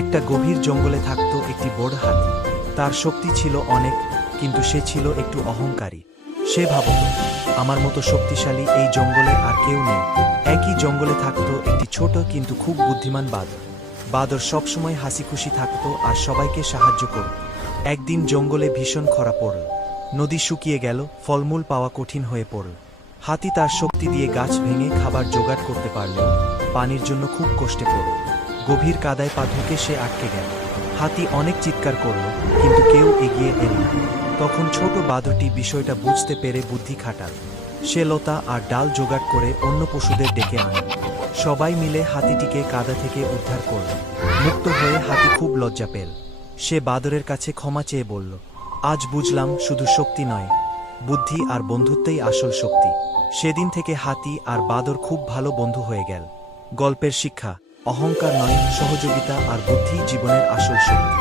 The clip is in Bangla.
একটা গভীর জঙ্গলে থাকত একটি বড় হাতি। তার শক্তি ছিল অনেক, কিন্তু সে ছিল একটু অহংকারী। সে ভাবত, আমার মতো শক্তিশালী এই জঙ্গলে আর কেউ নেই। একই জঙ্গলে থাকত একটি ছোট কিন্তু খুব বুদ্ধিমান বাদর। বাদর সবসময় হাসিখুশি থাকত আর সবাইকে সাহায্য করত। একদিন জঙ্গলে ভীষণ খরা পড়ল। নদী শুকিয়ে গেল, ফলমূল পাওয়া কঠিন হয়ে পড়ল। হাতি তার শক্তি দিয়ে গাছ ভেঙে খাবার জোগাড় করতে পারলেও পানির জন্য খুব কষ্টে পড়ল। গভীর কাদায় পা ঢুকে সে আটকে গেল। হাতি অনেক চিৎকার করল, কিন্তু কেউ এগিয়ে এল না। তখন ছোট বাদরটি বিষয়টা বুঝতে পেরে বুদ্ধি খাটাল। সে লতা আর ডাল জোগাড় করে অন্য পশুদের ডেকে আনল। সবাই মিলে হাতিটিকে কাদা থেকে উদ্ধার করল। মুক্ত হয়ে হাতি খুব লজ্জা পেল। সে বাদরের কাছে ক্ষমা চেয়ে বলল, আজ বুঝলাম শুধু শক্তি নয়, বুদ্ধি আর বন্ধুত্বই আসল শক্তি। সেদিন থেকে হাতি আর বাদর খুব ভালো বন্ধু হয়ে গেল। গল্পের শিক্ষা: অহংকার নয়, সহযোগিতা আর বুদ্ধি জীবনের আসল শক্তি।